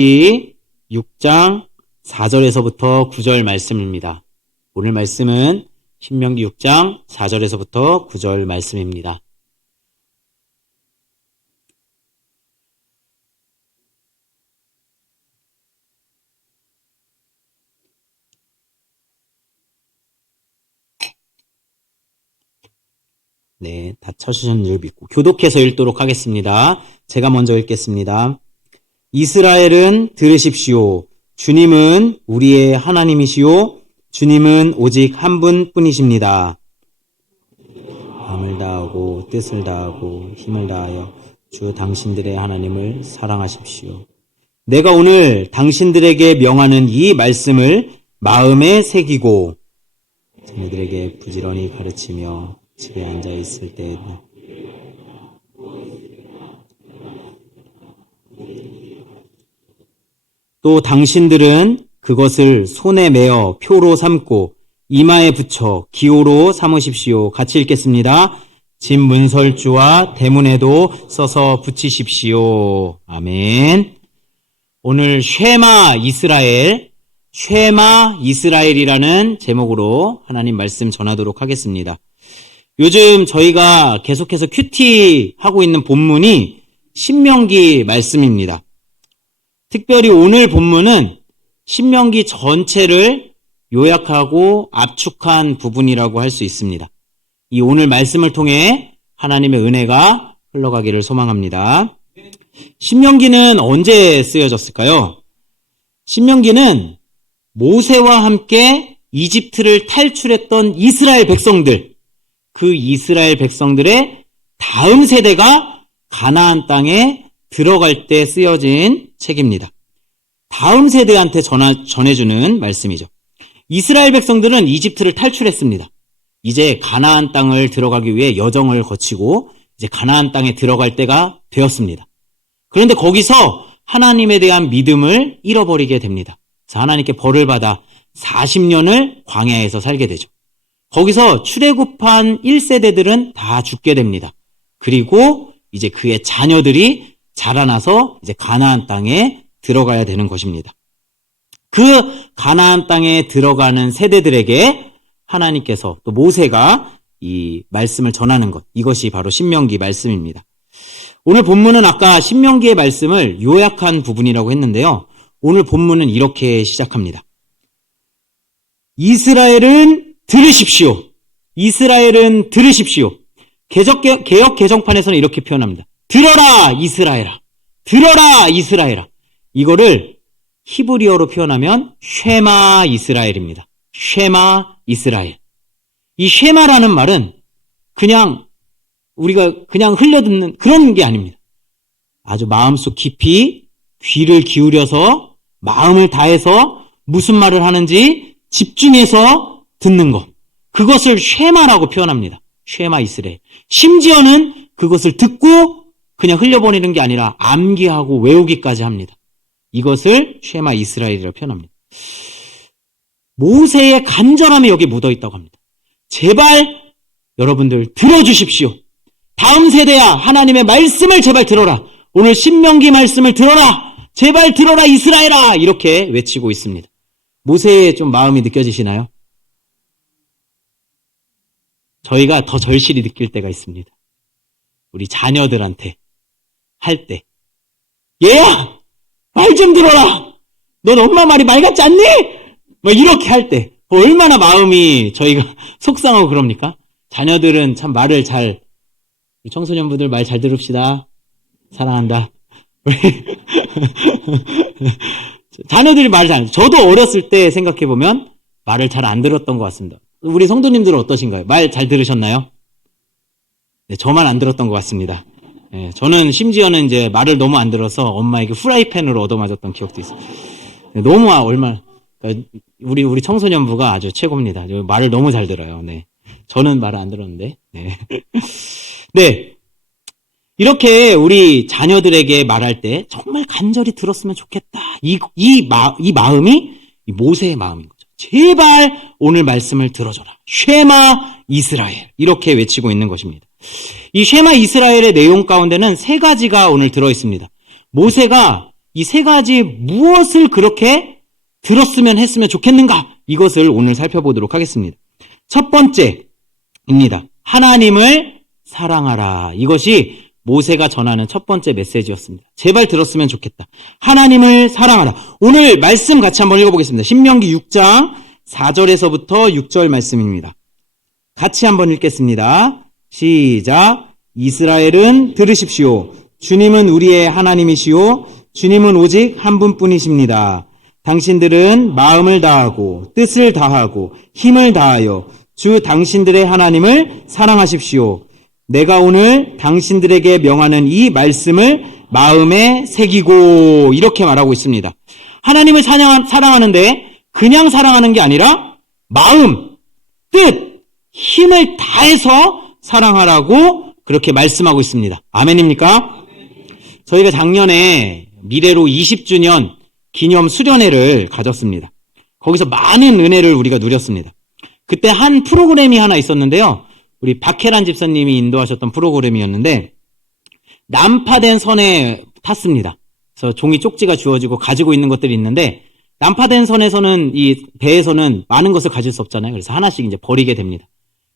신명기 6장 4절에서부터 9절 말씀입니다. 오늘 말씀은 신명기 6장 4절에서부터 9절 말씀입니다. 네, 다 쳐주신 줄 믿고 교독해서 읽도록 하겠습니다. 제가 먼저 읽겠습니다. 이스라엘은 들으십시오. 주님은 우리의 하나님이시요 주님은 오직 한 분뿐이십니다. 마음을 다하고 뜻을 다하고 힘을 다하여 주 당신들의 하나님을 사랑하십시오. 내가 오늘 당신들에게 명하는 이 말씀을 마음에 새기고 자녀들에게 부지런히 가르치며 집에 앉아 있을 때에도 또 당신들은 그것을 손에 메어 표로 삼고 이마에 붙여 기호로 삼으십시오. 같이 읽겠습니다. 집 문설주와 대문에도 써서 붙이십시오. 아멘. 오늘 쉐마 이스라엘이라는 제목으로 하나님 말씀 전하도록 하겠습니다. 요즘 저희가 계속해서 큐티하고 있는 본문이 신명기 말씀입니다. 특별히 오늘 본문은 신명기 전체를 요약하고 압축한 부분이라고 할 수 있습니다. 이 오늘 말씀을 통해 하나님의 은혜가 흘러가기를 소망합니다. 신명기는 언제 쓰여졌을까요? 신명기는 모세와 함께 이집트를 탈출했던 이스라엘 백성들, 그 이스라엘 백성들의 다음 세대가 가나안 땅에 들어갈 때 쓰여진 책입니다. 다음 세대한테 전해주는 말씀이죠. 이스라엘 백성들은 이집트를 탈출했습니다. 이제 가나안 땅을 들어가기 위해 여정을 거치고 이제 가나안 땅에 들어갈 때가 되었습니다. 그런데 거기서 하나님에 대한 믿음을 잃어버리게 됩니다. 그래서 하나님께 벌을 받아 40년을 광야에서 살게 되죠. 거기서 출애굽한 1세대들은 다 죽게 됩니다. 그리고 이제 그의 자녀들이 자라나서 이제 가나안 땅에 들어가야 되는 것입니다. 그 가나안 땅에 들어가는 세대들에게 하나님께서 또 모세가 이 말씀을 전하는 것, 이것이 바로 신명기 말씀입니다. 오늘 본문은 아까 신명기의 말씀을 요약한 부분이라고 했는데요. 오늘 본문은 이렇게 시작합니다. 이스라엘은 들으십시오. 이스라엘은 들으십시오. 개역 개정판에서는 이렇게 표현합니다. 들어라 이스라엘아. 들어라 이스라엘아. 이거를 히브리어로 표현하면 쉐마 이스라엘입니다. 쉐마 이스라엘. 이 쉐마라는 말은 그냥 우리가 그냥 흘려듣는 그런 게 아닙니다. 아주 마음속 깊이 귀를 기울여서 마음을 다해서 무슨 말을 하는지 집중해서 듣는 것. 그것을 쉐마라고 표현합니다. 쉐마 이스라엘. 심지어는 그것을 듣고 그냥 흘려보내는 게 아니라 암기하고 외우기까지 합니다. 이것을 쉐마 이스라엘이라고 표현합니다. 모세의 간절함이 여기 묻어있다고 합니다. 제발 여러분들 들어주십시오. 다음 세대야 하나님의 말씀을 제발 들어라. 오늘 신명기 말씀을 들어라. 제발 들어라 이스라엘아. 이렇게 외치고 있습니다. 모세의 좀 마음이 느껴지시나요? 저희가 더 절실히 느낄 때가 있습니다. 우리 자녀들한테 할 때 얘야 말 좀 들어라. 넌 엄마 말이 말 같지 않니? 뭐 이렇게 할 때 얼마나 마음이 저희가 속상하고 그럽니까? 자녀들은 참 말을 잘, 청소년분들 말 잘 들읍시다. 사랑한다. 자녀들이 말을 잘, 저도 어렸을 때 생각해보면 말을 잘 안 들었던 것 같습니다. 우리 성도님들은 어떠신가요? 말 잘 들으셨나요? 네, 저만 안 들었던 것 같습니다. 네, 저는 심지어는 이제 말을 너무 안 들어서 엄마에게 후라이팬으로 얻어맞았던 기억도 있어요. 네, 너무 얼마나, 우리 청소년부가 아주 최고입니다. 말을 너무 잘 들어요. 네. 저는 말을 안 들었는데. 네. 네. 이렇게 우리 자녀들에게 말할 때 정말 간절히 들었으면 좋겠다. 이 마음이 모세의 마음인 거죠. 제발 오늘 말씀을 들어줘라. 쉐마 이스라엘. 이렇게 외치고 있는 것입니다. 이 쉐마 이스라엘의 내용 가운데는 세 가지가 오늘 들어있습니다. 모세가 이 세 가지 무엇을 그렇게 들었으면 했으면 좋겠는가? 이것을 오늘 살펴보도록 하겠습니다. 첫 번째입니다. 하나님을 사랑하라. 이것이 모세가 전하는 첫 번째 메시지였습니다. 제발 들었으면 좋겠다. 하나님을 사랑하라. 오늘 말씀 같이 한번 읽어보겠습니다. 신명기 6장 4절에서부터 6절 말씀입니다. 같이 한번 읽겠습니다. 시작. 이스라엘은 들으십시오. 주님은 우리의 하나님이시오. 주님은 오직 한 분뿐이십니다. 당신들은 마음을 다하고 뜻을 다하고 힘을 다하여 주 당신들의 하나님을 사랑하십시오. 내가 오늘 당신들에게 명하는 이 말씀을 마음에 새기고, 이렇게 말하고 있습니다. 하나님을 사랑하는데 그냥 사랑하는 게 아니라 마음, 뜻, 힘을 다해서 사랑하라고 그렇게 말씀하고 있습니다. 아멘입니까? 저희가 작년에 미래로 20주년 기념 수련회를 가졌습니다. 거기서 많은 은혜를 우리가 누렸습니다. 그때 한 프로그램이 하나 있었는데요. 우리 박혜란 집사님이 인도하셨던 프로그램이었는데 난파된 선에 탔습니다. 그래서 종이 쪽지가 주어지고 가지고 있는 것들이 있는데 난파된 선에서는 이 배에서는 많은 것을 가질 수 없잖아요. 그래서 하나씩 이제 버리게 됩니다.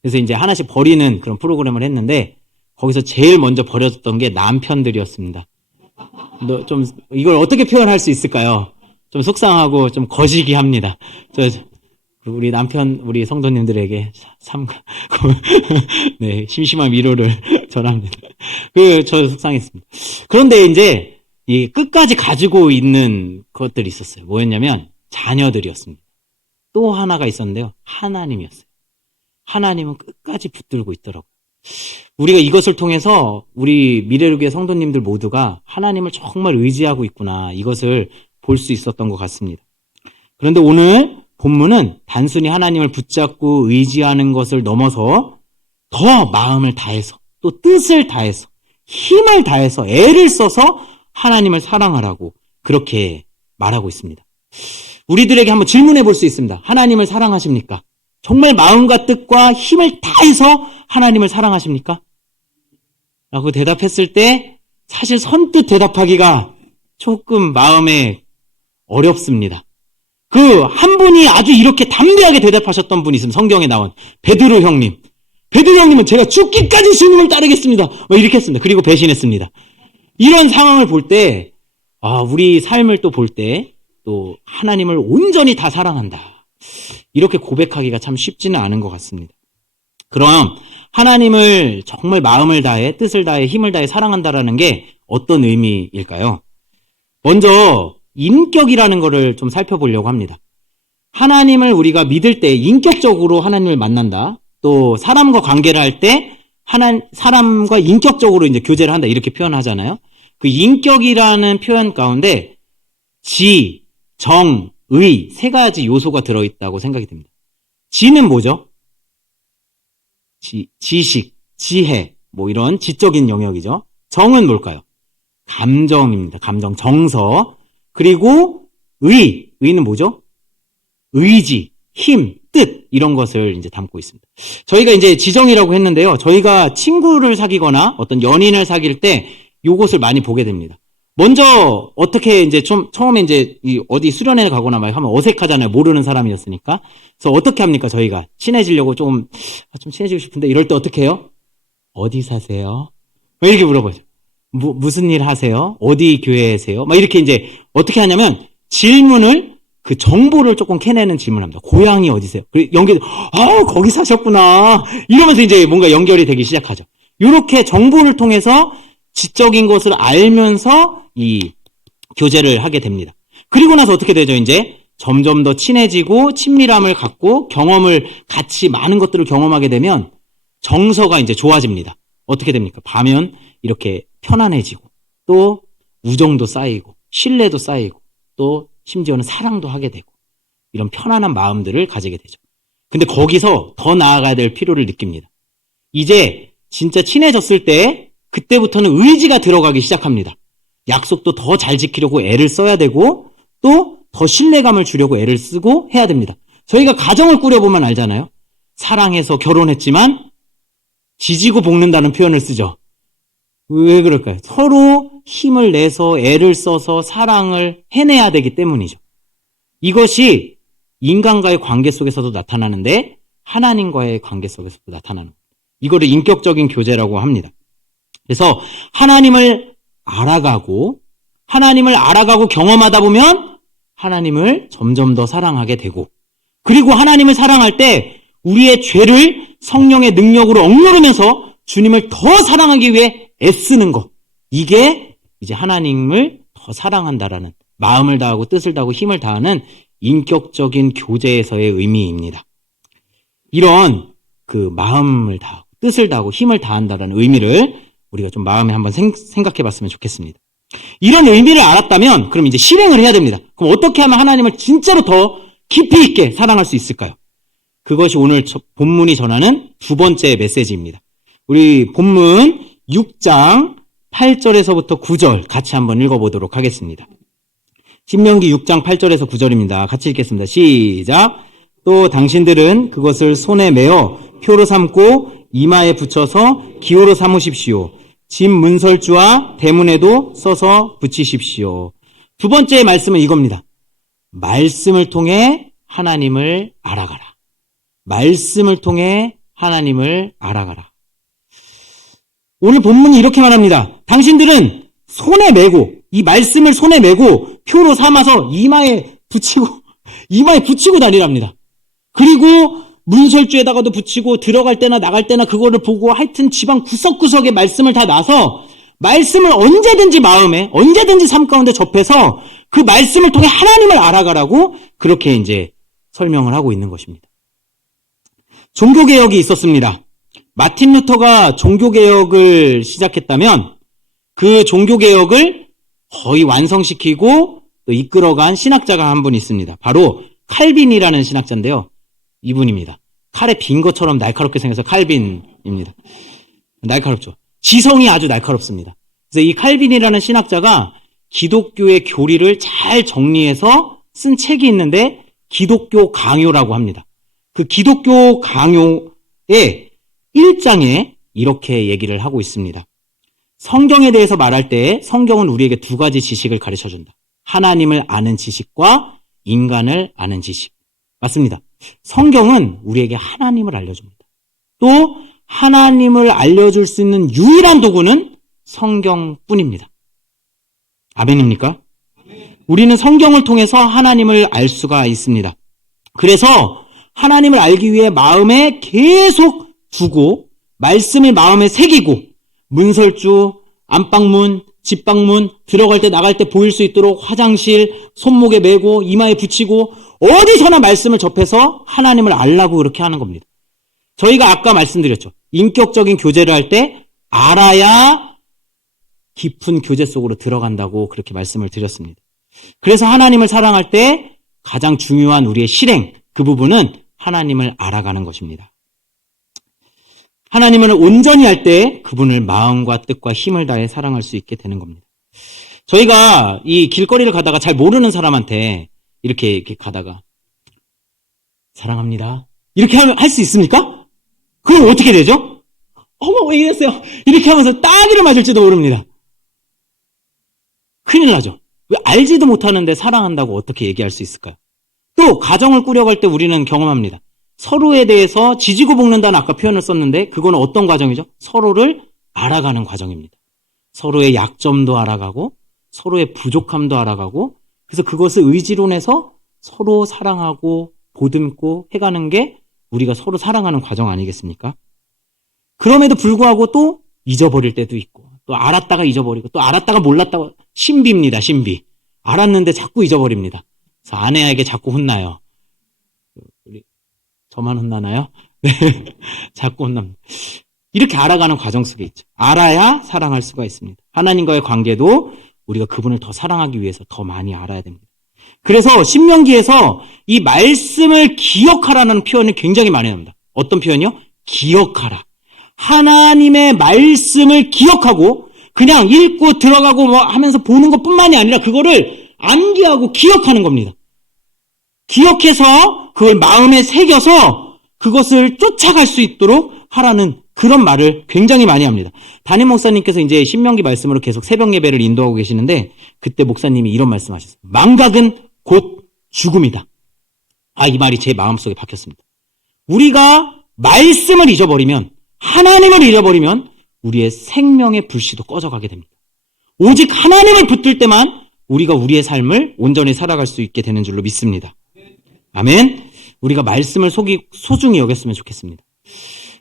그래서 이제 하나씩 버리는 그런 프로그램을 했는데 거기서 제일 먼저 버려졌던 게 남편들이었습니다. 좀 이걸 어떻게 표현할 수 있을까요? 좀 속상하고 좀 거시기합니다. 우리 남편, 우리 성도님들에게 네, 심심한 위로를 전합니다. 저 속상했습니다. 그런데 이제 이 끝까지 가지고 있는 것들이 있었어요. 뭐였냐면 자녀들이었습니다. 또 하나가 있었는데요. 하나님이었어요. 하나님은 끝까지 붙들고 있더라고요. 우리가 이것을 통해서 우리 미래교회 성도님들 모두가 하나님을 정말 의지하고 있구나, 이것을 볼 수 있었던 것 같습니다. 그런데 오늘 본문은 단순히 하나님을 붙잡고 의지하는 것을 넘어서 더 마음을 다해서, 또 뜻을 다해서, 힘을 다해서, 애를 써서 하나님을 사랑하라고 그렇게 말하고 있습니다. 우리들에게 한번 질문해 볼 수 있습니다. 하나님을 사랑하십니까? 정말 마음과 뜻과 힘을 다해서 하나님을 사랑하십니까? 라고 대답했을 때 사실 선뜻 대답하기가 조금 마음에 어렵습니다. 그 한 분이 아주 이렇게 담대하게 대답하셨던 분이 있습니다. 성경에 나온 베드로 형님. 베드로 형님은 제가 죽기까지 주님을 따르겠습니다, 이렇게 했습니다. 그리고 배신했습니다. 이런 상황을 볼 때, 우리 삶을 또 볼 때 또 하나님을 온전히 다 사랑한다, 이렇게 고백하기가 참 쉽지는 않은 것 같습니다. 그럼 하나님을 정말 마음을 다해, 뜻을 다해, 힘을 다해 사랑한다라는 게 어떤 의미일까요? 먼저 인격이라는 거를 좀 살펴보려고 합니다. 하나님을 우리가 믿을 때 인격적으로 하나님을 만난다. 또 사람과 관계를 할 때 사람과 인격적으로 이제 교제를 한다, 이렇게 표현하잖아요. 그 인격이라는 표현 가운데 지, 정, 의 세 가지 요소가 들어있다고 생각이 됩니다. 지는 뭐죠? 지식, 지혜, 이런 지적인 영역이죠. 정은 뭘까요? 감정입니다. 감정, 정서. 그리고 의는 뭐죠? 의지, 힘, 뜻, 이런 것을 이제 담고 있습니다. 저희가 이제 지정이라고 했는데요. 저희가 친구를 사귀거나 어떤 연인을 사귈 때 요것을 많이 보게 됩니다. 먼저 어떻게 이제 처음에 이제 어디 수련회 가거나 막 하면 어색하잖아요. 모르는 사람이었으니까. 그래서 어떻게 합니까? 저희가 친해지려고 좀 친해지고 싶은데 이럴 때 어떻게 해요? 어디 사세요? 이렇게 물어보죠. 무슨 일 하세요? 어디 교회세요? 이렇게 이제 어떻게 하냐면 질문을, 그 정보를 조금 캐내는 질문을 합니다. 고향이 어디세요? 거기 사셨구나, 이러면서 이제 뭔가 연결이 되기 시작하죠. 이렇게 정보를 통해서 지적인 것을 알면서 이 교제를 하게 됩니다. 그리고 나서 어떻게 되죠? 이제 점점 더 친해지고 친밀함을 갖고 같이 많은 것들을 경험하게 되면 정서가 이제 좋아집니다. 어떻게 됩니까? 밤면 이렇게 편안해지고, 또 우정도 쌓이고, 신뢰도 쌓이고, 또 심지어는 사랑도 하게 되고, 이런 편안한 마음들을 가지게 되죠. 근데 거기서 더 나아가야 될 필요를 느낍니다. 이제 진짜 친해졌을 때 그때부터는 의지가 들어가기 시작합니다. 약속도 더 잘 지키려고 애를 써야 되고, 또 더 신뢰감을 주려고 애를 쓰고 해야 됩니다. 저희가 가정을 꾸려보면 알잖아요. 사랑해서 결혼했지만 지지고 볶는다는 표현을 쓰죠. 왜 그럴까요? 서로 힘을 내서 애를 써서 사랑을 해내야 되기 때문이죠. 이것이 인간과의 관계 속에서도 나타나는데 하나님과의 관계 속에서도 나타나는 거예요. 이거를 인격적인 교제라고 합니다. 그래서 하나님을 알아가고 경험하다 보면 하나님을 점점 더 사랑하게 되고, 그리고 하나님을 사랑할 때 우리의 죄를 성령의 능력으로 억누르면서 주님을 더 사랑하기 위해 애쓰는 것, 이게 이제 하나님을 더 사랑한다라는, 마음을 다하고 뜻을 다하고 힘을 다하는 인격적인 교제에서의 의미입니다. 이런 그 마음을 다하고 뜻을 다하고 힘을 다한다라는 의미를 우리가 좀 마음에 한번 생각해 봤으면 좋겠습니다. 이런 의미를 알았다면 그럼 이제 실행을 해야 됩니다. 그럼 어떻게 하면 하나님을 진짜로 더 깊이 있게 사랑할 수 있을까요? 그것이 오늘 본문이 전하는 두 번째 메시지입니다. 우리 본문 6장 8절에서부터 9절 같이 한번 읽어보도록 하겠습니다. 신명기 6장 8절에서 9절입니다. 같이 읽겠습니다. 시작. 또 당신들은 그것을 손에 메어 표로 삼고 이마에 붙여서 기호로 삼으십시오. 집 문설주와 대문에도 써서 붙이십시오. 두 번째 말씀은 이겁니다. 말씀을 통해 하나님을 알아가라. 말씀을 통해 하나님을 알아가라. 오늘 본문이 이렇게 말합니다. 당신들은 손에 메고, 이 말씀을 손에 메고 표로 삼아서 이마에 붙이고 다니랍니다. 그리고 문설주에다가도 붙이고 들어갈 때나 나갈 때나 그거를 보고 하여튼 집안 구석구석에 말씀을 다 놔서 말씀을 언제든지 마음에, 언제든지 삶 가운데 접해서 그 말씀을 통해 하나님을 알아가라고 그렇게 이제 설명을 하고 있는 것입니다. 종교개혁이 있었습니다. 마틴 루터가 종교개혁을 시작했다면 그 종교개혁을 거의 완성시키고 또 이끌어간 신학자가 한 분 있습니다. 바로 칼빈이라는 신학자인데요. 이분입니다. 칼에 빈 것처럼 날카롭게 생겨서 칼빈입니다. 날카롭죠. 지성이 아주 날카롭습니다. 그래서 이 칼빈이라는 신학자가 기독교의 교리를 잘 정리해서 쓴 책이 있는데 기독교 강요라고 합니다. 그 기독교 강요의 1장에 이렇게 얘기를 하고 있습니다. 성경에 대해서 말할 때 성경은 우리에게 두 가지 지식을 가르쳐준다. 하나님을 아는 지식과 인간을 아는 지식. 맞습니다. 성경은 우리에게 하나님을 알려줍니다. 또 하나님을 알려줄 수 있는 유일한 도구는 성경뿐입니다. 아멘입니까? 우리는 성경을 통해서 하나님을 알 수가 있습니다. 그래서 하나님을 알기 위해 마음에 계속 두고 말씀을 마음에 새기고 문설주, 안방문, 집방문, 들어갈 때 나갈 때 보일 수 있도록 화장실, 손목에 메고 이마에 붙이고 어디서나 말씀을 접해서 하나님을 알라고 그렇게 하는 겁니다. 저희가 아까 말씀드렸죠. 인격적인 교제를 할 때 알아야 깊은 교제 속으로 들어간다고 그렇게 말씀을 드렸습니다. 그래서 하나님을 사랑할 때 가장 중요한 우리의 실행, 그 부분은 하나님을 알아가는 것입니다. 하나님을 온전히 할 때 그분을 마음과 뜻과 힘을 다해 사랑할 수 있게 되는 겁니다. 저희가 이 길거리를 가다가 잘 모르는 사람한테 이렇게 가다가 사랑합니다. 이렇게 할 수 있습니까? 그럼 어떻게 되죠? 어머, 왜 이랬어요? 이렇게 하면서 따귀를 맞을지도 모릅니다. 큰일 나죠. 왜 알지도 못하는데 사랑한다고 어떻게 얘기할 수 있을까요? 또 가정을 꾸려갈 때 우리는 경험합니다. 서로에 대해서 지지고 볶는다는 아까 표현을 썼는데 그건 어떤 과정이죠? 서로를 알아가는 과정입니다. 서로의 약점도 알아가고 서로의 부족함도 알아가고 그래서 그것을 의지론해서 서로 사랑하고 보듬고 해가는 게 우리가 서로 사랑하는 과정 아니겠습니까? 그럼에도 불구하고 또 잊어버릴 때도 있고 또 알았다가 잊어버리고 또 알았다가 몰랐다가 신비입니다. 신비. 알았는데 자꾸 잊어버립니다. 그래서 아내에게 자꾸 혼나요. 저만 혼나나요? 네. 자꾸 혼납니다. 이렇게 알아가는 과정 속에 있죠. 알아야 사랑할 수가 있습니다. 하나님과의 관계도 우리가 그분을 더 사랑하기 위해서 더 많이 알아야 됩니다. 그래서 신명기에서 이 말씀을 기억하라는 표현을 굉장히 많이 합니다. 어떤 표현이요? 기억하라. 하나님의 말씀을 기억하고 그냥 읽고 들어가고 뭐 하면서 보는 것뿐만이 아니라 그거를 암기하고 기억하는 겁니다. 기억해서 그걸 마음에 새겨서 그것을 쫓아갈 수 있도록 하라는 그런 말을 굉장히 많이 합니다. 담임 목사님께서 이제 신명기 말씀으로 계속 새벽 예배를 인도하고 계시는데 그때 목사님이 이런 말씀하셨어요. 망각은 곧 죽음이다. 이 말이 제 마음속에 박혔습니다. 우리가 말씀을 잊어버리면, 하나님을 잊어버리면 우리의 생명의 불씨도 꺼져가게 됩니다. 오직 하나님을 붙들 때만 우리가 우리의 삶을 온전히 살아갈 수 있게 되는 줄로 믿습니다. 아멘. 우리가 말씀을 소중히 여겼으면 좋겠습니다.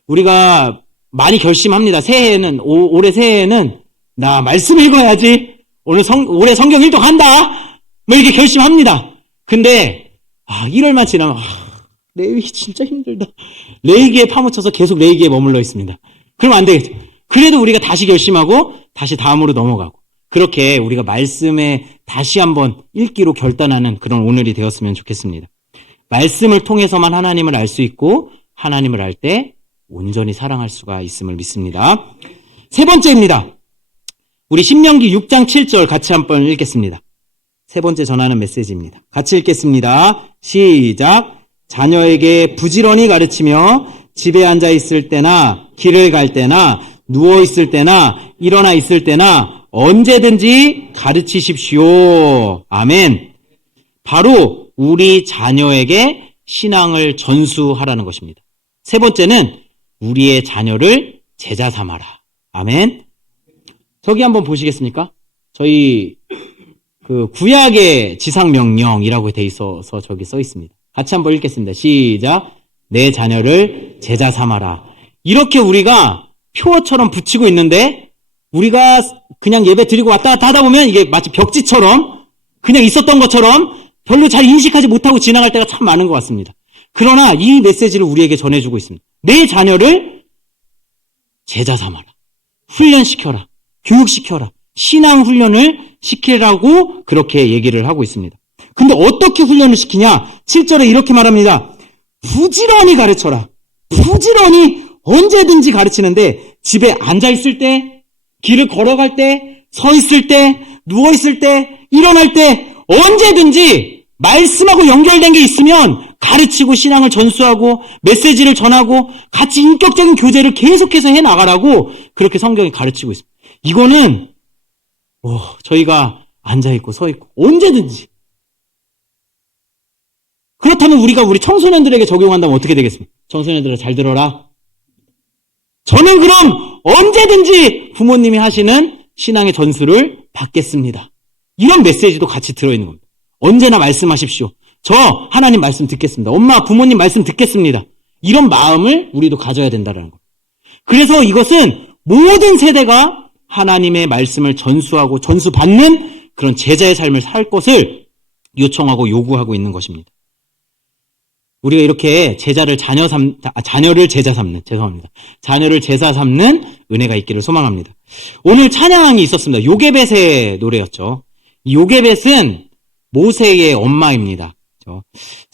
우리가 많이 결심합니다. 올해 새해에는 나 말씀 읽어야지. 올해 성경 1도 간다. 뭐 이렇게 결심합니다. 근데 1월만 지나면 레위기 진짜 힘들다. 레위기에 파묻혀서 계속 레위기에 머물러 있습니다. 그러면 안 되겠죠. 그래도 우리가 다시 결심하고 다시 다음으로 넘어가고 그렇게 우리가 말씀에 다시 한번 읽기로 결단하는 그런 오늘이 되었으면 좋겠습니다. 말씀을 통해서만 하나님을 알 수 있고 하나님을 알 때 온전히 사랑할 수가 있음을 믿습니다. 세 번째입니다. 우리 신명기 6장 7절 같이 한번 읽겠습니다. 세 번째 전하는 메시지입니다. 같이 읽겠습니다. 시작. 자녀에게 부지런히 가르치며 집에 앉아 있을 때나 길을 갈 때나 누워 있을 때나 일어나 있을 때나 언제든지 가르치십시오. 아멘. 바로 우리 자녀에게 신앙을 전수하라는 것입니다. 세 번째는 우리의 자녀를 제자 삼아라. 아멘. 저기 한번 보시겠습니까? 저희 구약의 지상명령이라고 돼 있어서 저기 써 있습니다. 같이 한번 읽겠습니다. 시작. 내 자녀를 제자 삼아라. 이렇게 우리가 표어처럼 붙이고 있는데 우리가 그냥 예배 드리고 왔다 갔다 하다 보면 이게 마치 벽지처럼 그냥 있었던 것처럼 별로 잘 인식하지 못하고 지나갈 때가 참 많은 것 같습니다. 그러나 이 메시지를 우리에게 전해주고 있습니다. 내 자녀를 제자 삼아라. 훈련시켜라. 교육시켜라. 신앙 훈련을 시키라고 그렇게 얘기를 하고 있습니다. 근데 어떻게 훈련을 시키냐? 7절에 이렇게 말합니다. 부지런히 가르쳐라. 부지런히 언제든지 가르치는데 집에 앉아있을 때, 길을 걸어갈 때, 서 있을 때, 누워있을 때, 일어날 때 언제든지 말씀하고 연결된 게 있으면 가르치고 신앙을 전수하고 메시지를 전하고 같이 인격적인 교제를 계속해서 해나가라고 그렇게 성경이 가르치고 있습니다. 이거는 저희가 앉아있고 서있고 언제든지. 그렇다면 우리가 우리 청소년들에게 적용한다면 어떻게 되겠습니까? 청소년들아 잘 들어라. 저는 그럼 언제든지 부모님이 하시는 신앙의 전수를 받겠습니다. 이런 메시지도 같이 들어있는 겁니다. 언제나 말씀하십시오. 저 하나님 말씀 듣겠습니다. 엄마, 부모님 말씀 듣겠습니다. 이런 마음을 우리도 가져야 된다는 겁니다. 그래서 이것은 모든 세대가 하나님의 말씀을 전수하고 전수받는 그런 제자의 삶을 살 것을 요청하고 요구하고 있는 것입니다. 우리가 이렇게 자녀를 제자 삼는, 자녀를 제자 삼는 은혜가 있기를 소망합니다. 오늘 찬양이 있었습니다. 요게벳의 노래였죠. 요게벳은 모세의 엄마입니다. 그래서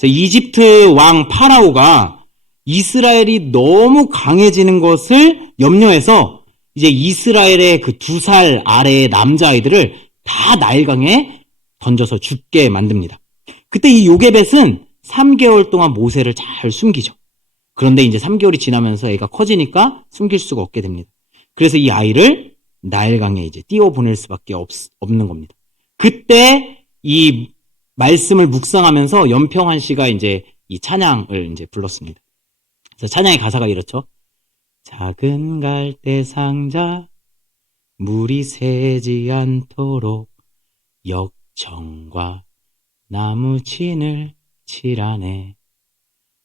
이집트 왕 파라오가 이스라엘이 너무 강해지는 것을 염려해서 이제 이스라엘의 그 2살 아래의 남자아이들을 다 나일강에 던져서 죽게 만듭니다. 그때 이 요게벳은 3개월 동안 모세를 잘 숨기죠. 그런데 이제 3개월이 지나면서 애가 커지니까 숨길 수가 없게 됩니다. 그래서 이 아이를 나일강에 이제 띄워보낼 수밖에 없는 겁니다. 그때 이 말씀을 묵상하면서 연평한 씨가 이제 이 찬양을 이제 불렀습니다. 그래서 찬양의 가사가 이렇죠. 작은 갈대 상자 물이 새지 않도록 역청과 나무 진을 칠하네.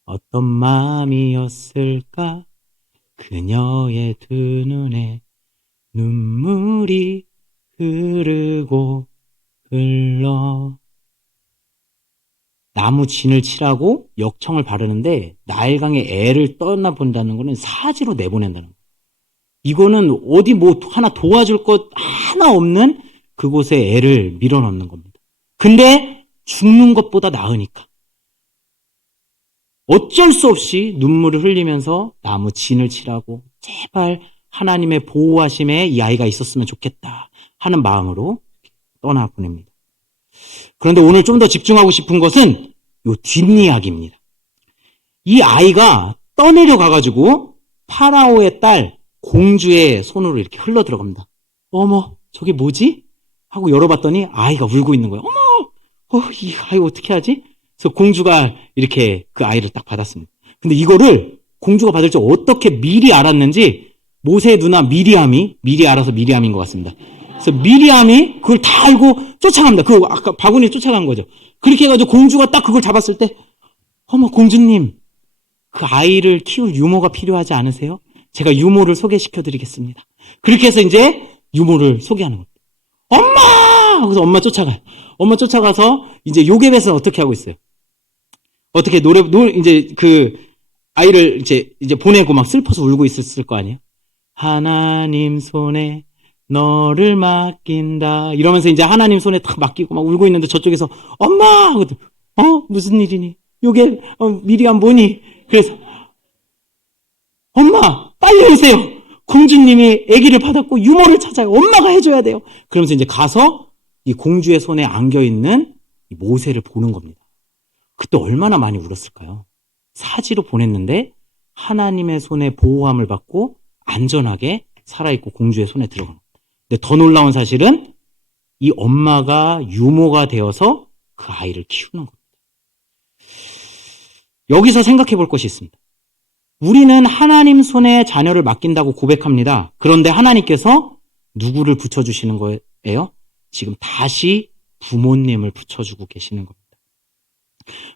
어떤 마음이었을까 그녀의 두 눈에 눈물이 흐르고 흘러. 나무 진을 칠하고 역청을 바르는데 나일강에 애를 떠나본다는 거는 사지로 내보낸다는 거예요. 이거는 어디 뭐 하나 도와줄 것 하나 없는 그곳에 애를 밀어넣는 겁니다. 근데 죽는 것보다 나으니까 어쩔 수 없이 눈물을 흘리면서 나무 진을 칠하고 제발 하나님의 보호하심에 이 아이가 있었으면 좋겠다 하는 마음으로 떠나보냅니다. 그런데 오늘 좀 더 집중하고 싶은 것은 이 뒷이야기입니다. 이 아이가 떠내려 가가지고 파라오의 딸 공주의 손으로 이렇게 흘러 들어갑니다. 어머, 저게 뭐지? 하고 열어봤더니 아이가 울고 있는 거예요. 어머, 이 아이 어떻게 하지? 그래서 공주가 이렇게 그 아이를 딱 받았습니다. 근데 이거를 공주가 받을 줄 어떻게 미리 알았는지 모세의 누나 미리 알아서 미리암인 것 같습니다. 그래서 미리암이 그걸 다 알고 쫓아갑니다. 그 아까 바구니 쫓아간 거죠. 그렇게 해가지고 공주가 딱 그걸 잡았을 때, 어머 공주님, 그 아이를 키울 유모가 필요하지 않으세요? 제가 유모를 소개시켜드리겠습니다. 그렇게 해서 이제 유모를 소개하는 겁니다. 엄마! 그래서 엄마 쫓아가요. 엄마 쫓아가서 이제 요괴뱃은 어떻게 하고 있어요? 어떻게 이제 그 아이를 이제 보내고 막 슬퍼서 울고 있었을 거 아니에요? 하나님 손에 너를 맡긴다. 이러면서 이제 하나님 손에 딱 맡기고 막 울고 있는데 저쪽에서 엄마! 하거든. 무슨 일이니? 요게 미리암 뭐니? 그래서 엄마! 빨리 오세요! 공주님이 아기를 받았고 유모를 찾아요. 엄마가 해줘야 돼요. 그러면서 이제 가서 이 공주의 손에 안겨있는 이 모세를 보는 겁니다. 그때 얼마나 많이 울었을까요? 사지로 보냈는데 하나님의 손에 보호함을 받고 안전하게 살아있고 공주의 손에 들어간 겁니다. 근데 더 놀라운 사실은 이 엄마가 유모가 되어서 그 아이를 키우는 겁니다. 여기서 생각해 볼 것이 있습니다. 우리는 하나님 손에 자녀를 맡긴다고 고백합니다. 그런데 하나님께서 누구를 붙여주시는 거예요? 지금 다시 부모님을 붙여주고 계시는 겁니다.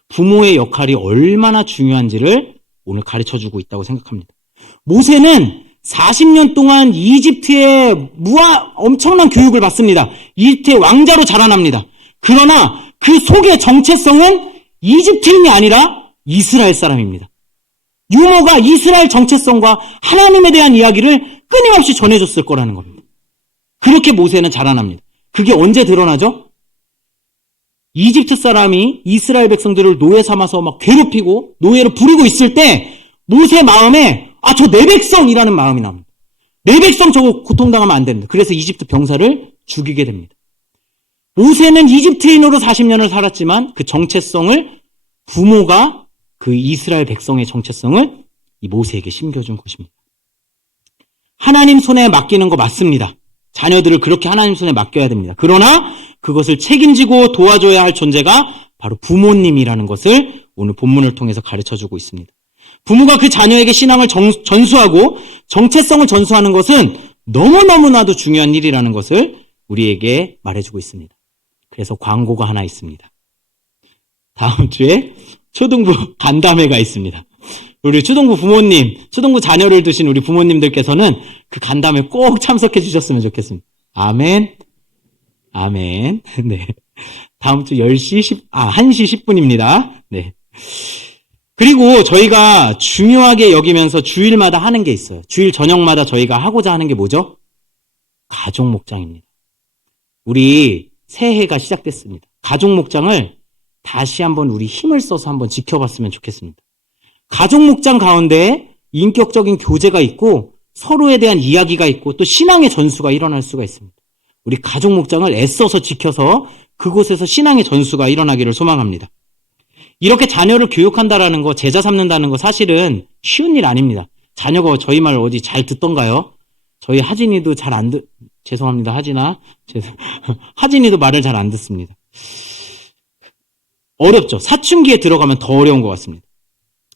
부모의 역할이 얼마나 중요한지를 오늘 가르쳐주고 있다고 생각합니다. 모세는 40년 동안 이집트의 엄청난 교육을 받습니다. 이집트의 왕자로 자라납니다. 그러나 그 속의 정체성은 이집트인이 아니라 이스라엘 사람입니다. 유모가 이스라엘 정체성과 하나님에 대한 이야기를 끊임없이 전해줬을 거라는 겁니다. 그렇게 모세는 자라납니다. 그게 언제 드러나죠? 이집트 사람이 이스라엘 백성들을 노예 삼아서 막 괴롭히고 노예로 부리고 있을 때 모세 마음에 저 내 백성이라는 마음이 납니다. 내 백성 저거 고통당하면 안 됩니다. 그래서 이집트 병사를 죽이게 됩니다. 모세는 이집트인으로 40년을 살았지만 그 정체성을 부모가 그 이스라엘 백성의 정체성을 이 모세에게 심겨준 것입니다. 하나님 손에 맡기는 거 맞습니다. 자녀들을 그렇게 하나님 손에 맡겨야 됩니다. 그러나 그것을 책임지고 도와줘야 할 존재가 바로 부모님이라는 것을 오늘 본문을 통해서 가르쳐주고 있습니다. 부모가 그 자녀에게 신앙을 전수하고 정체성을 전수하는 것은 너무너무나도 중요한 일이라는 것을 우리에게 말해주고 있습니다. 그래서 광고가 하나 있습니다. 다음 주에 초등부 간담회가 있습니다. 우리 초등부 부모님, 초등부 자녀를 두신 우리 부모님들께서는 그 간담회 꼭 참석해 주셨으면 좋겠습니다. 아멘. 아멘. 네. 다음 주 1시 10분입니다. 네. 그리고 저희가 중요하게 여기면서 주일마다 하는 게 있어요. 주일 저녁마다 저희가 하고자 하는 게 뭐죠? 가족 목장입니다. 우리 새해가 시작됐습니다. 가족 목장을 다시 한번 우리 힘을 써서 한번 지켜봤으면 좋겠습니다. 가족 목장 가운데 인격적인 교제가 있고 서로에 대한 이야기가 있고 또 신앙의 전수가 일어날 수가 있습니다. 우리 가족 목장을 애써서 지켜서 그곳에서 신앙의 전수가 일어나기를 소망합니다. 이렇게 자녀를 교육한다라는 거, 제자 삼는다는 거 사실은 쉬운 일 아닙니다. 자녀가 저희 말 어디 잘 듣던가요? 저희 하진이도 잘 안 죄송합니다, 하진아. 하진이도 말을 잘 안 듣습니다. 어렵죠. 사춘기에 들어가면 더 어려운 것 같습니다.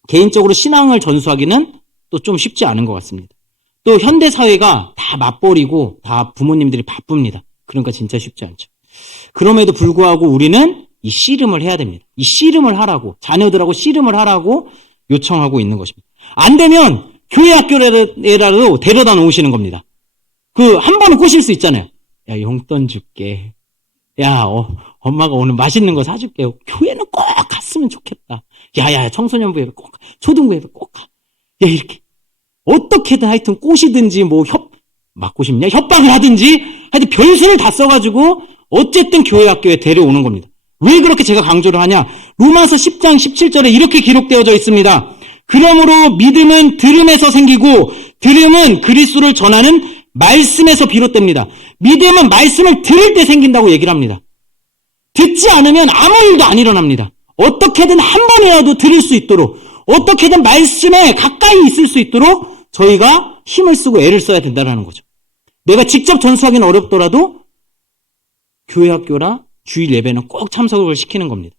개인적으로 신앙을 전수하기는 또 좀 쉽지 않은 것 같습니다. 또 현대사회가 다 맞벌이고 다 부모님들이 바쁩니다. 그러니까 진짜 쉽지 않죠. 그럼에도 불구하고 우리는 이 씨름을 해야 됩니다. 이 씨름을 하라고, 자녀들하고 씨름을 하라고 요청하고 있는 것입니다. 안 되면 교회 학교라도 데려다 놓으시는 겁니다. 한 번은 꼬실 수 있잖아요. 야, 용돈 줄게. 야, 엄마가 오늘 맛있는 거 사줄게. 교회는 꼭 갔으면 좋겠다. 야, 청소년부에 꼭 가. 초등부에 꼭 가. 야, 이렇게. 어떻게든 하여튼 꼬시든지 맞고 싶냐? 협박을 하든지 하여튼 별수를 다 써가지고 어쨌든 교회 학교에 데려오는 겁니다. 왜 그렇게 제가 강조를 하냐? 로마서 10장 17절에 이렇게 기록되어져 있습니다. 그러므로 믿음은 들음에서 생기고 들음은 그리스도를 전하는 말씀에서 비롯됩니다. 믿음은 말씀을 들을 때 생긴다고 얘기를 합니다. 듣지 않으면 아무 일도 안 일어납니다. 어떻게든 한 번이라도 들을 수 있도록, 어떻게든 말씀에 가까이 있을 수 있도록 저희가 힘을 쓰고 애를 써야 된다는 거죠. 내가 직접 전수하기는 어렵더라도 교회 학교나 주일 예배는 꼭 참석을 시키는 겁니다.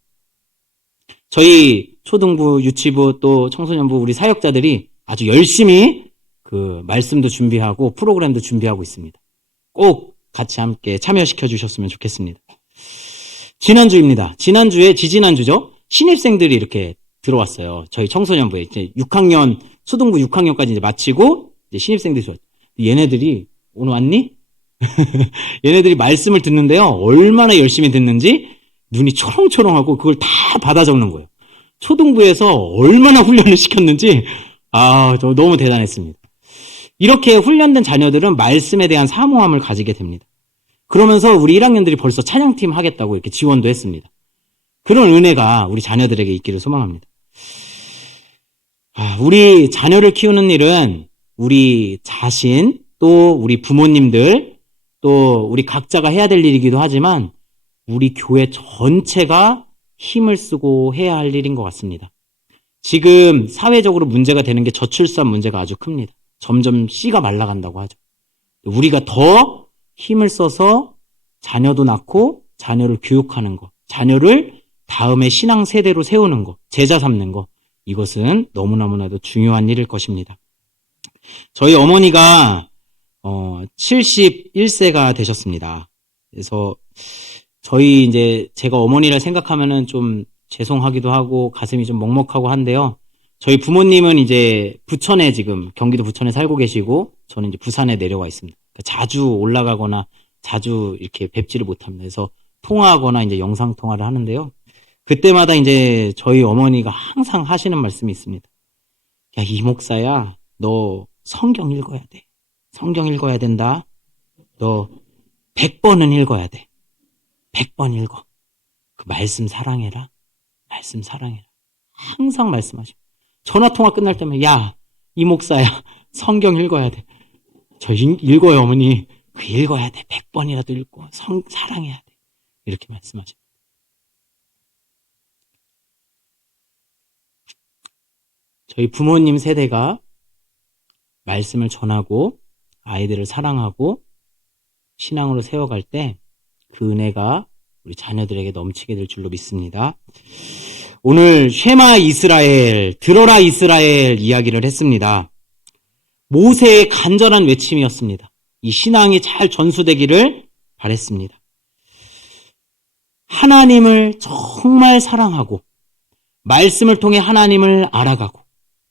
저희 초등부, 유치부 또 청소년부 우리 사역자들이 아주 열심히 그 말씀도 준비하고 프로그램도 준비하고 있습니다. 꼭 같이 함께 참여시켜 주셨으면 좋겠습니다. 지난주입니다. 지지난주죠. 신입생들이 이렇게 들어왔어요. 저희 청소년부에 이제 6학년, 초등부 6학년까지 이제 마치고 이제 신입생들이 들어왔어요. 얘네들이 오늘 왔니? 얘네들이 말씀을 듣는데요. 얼마나 열심히 듣는지 눈이 초롱초롱하고 그걸 다 받아 적는 거예요. 초등부에서 얼마나 훈련을 시켰는지 저 너무 대단했습니다. 이렇게 훈련된 자녀들은 말씀에 대한 사모함을 가지게 됩니다. 그러면서 우리 1학년들이 벌써 찬양팀 하겠다고 이렇게 지원도 했습니다. 그런 은혜가 우리 자녀들에게 있기를 소망합니다. 우리 자녀를 키우는 일은 우리 자신, 또 우리 부모님들, 또 우리 각자가 해야 될 일이기도 하지만 우리 교회 전체가 힘을 쓰고 해야 할 일인 것 같습니다. 지금 사회적으로 문제가 되는 게 저출산 문제가 아주 큽니다. 점점 씨가 말라간다고 하죠. 우리가 더 힘을 써서 자녀도 낳고 자녀를 교육하는 것, 자녀를 다음에 신앙 세대로 세우는 것, 제자 삼는 것, 이것은 너무나도 중요한 일일 것입니다. 저희 어머니가 71세가 되셨습니다. 그래서 저희 이제 제가 어머니를 생각하면은 좀 죄송하기도 하고 가슴이 좀 먹먹하고 한데요. 저희 부모님은 이제 부천에 지금 경기도 부천에 살고 계시고 저는 이제 부산에 내려와 있습니다. 그러니까 자주 올라가거나 자주 이렇게 뵙지를 못합니다. 그래서 통화하거나 이제 영상 통화를 하는데요. 그때마다 이제 저희 어머니가 항상 하시는 말씀이 있습니다. 야, 이 목사야, 너 성경 읽어야 돼. 성경 읽어야 된다. 너 100번은 읽어야 돼. 100번 읽어. 그 말씀 사랑해라. 말씀 사랑해라. 항상 말씀하시고. 전화통화 끝날 때면, 야, 이 목사야, 성경 읽어야 돼. 저 읽어요, 어머니. 그 읽어야 돼. 100번이라도 읽고, 사랑해야 돼. 이렇게 말씀하십니다. 저희 부모님 세대가 말씀을 전하고, 아이들을 사랑하고, 신앙으로 세워갈 때, 그 은혜가 우리 자녀들에게 넘치게 될 줄로 믿습니다. 오늘 쉐마 이스라엘, 들어라 이스라엘 이야기를 했습니다. 모세의 간절한 외침이었습니다. 이 신앙이 잘 전수되기를 바랬습니다. 하나님을 정말 사랑하고 말씀을 통해 하나님을 알아가고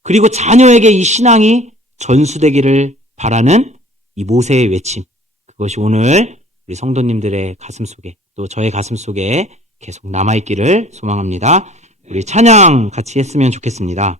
그리고 자녀에게 이 신앙이 전수되기를 바라는 이 모세의 외침, 그것이 오늘 우리 성도님들의 가슴 속에 또 저의 가슴 속에 계속 남아있기를 소망합니다. 우리 찬양 같이 했으면 좋겠습니다.